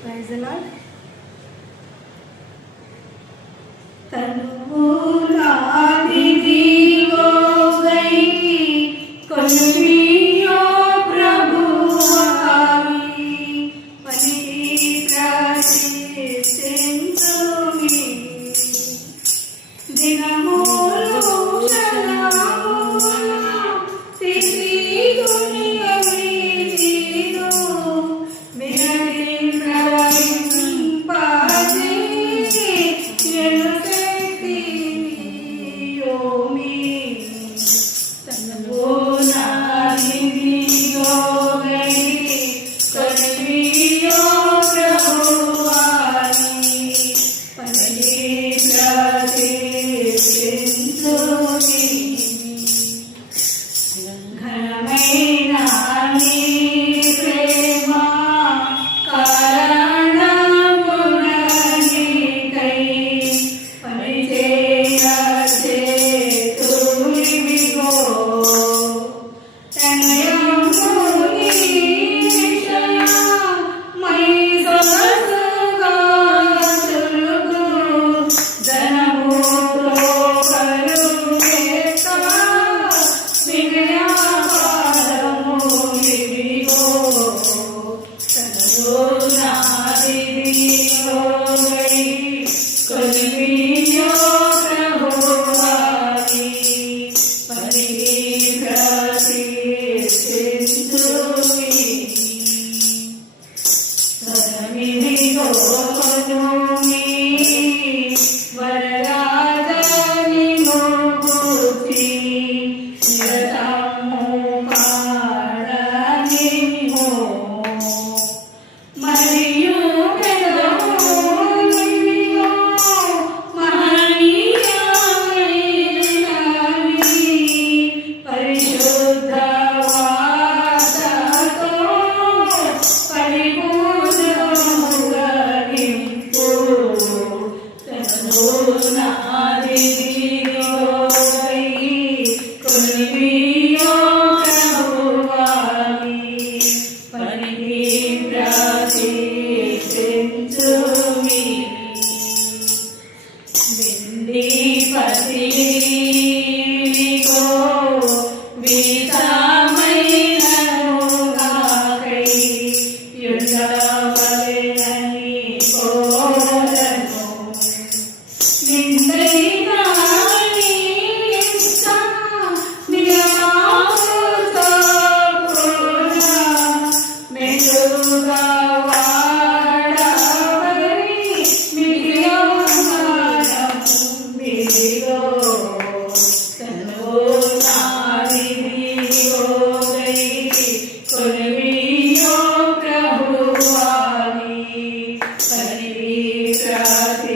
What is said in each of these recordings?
Praise lord ఘనమైన Yes,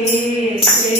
Yes, yes.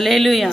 Hallelujah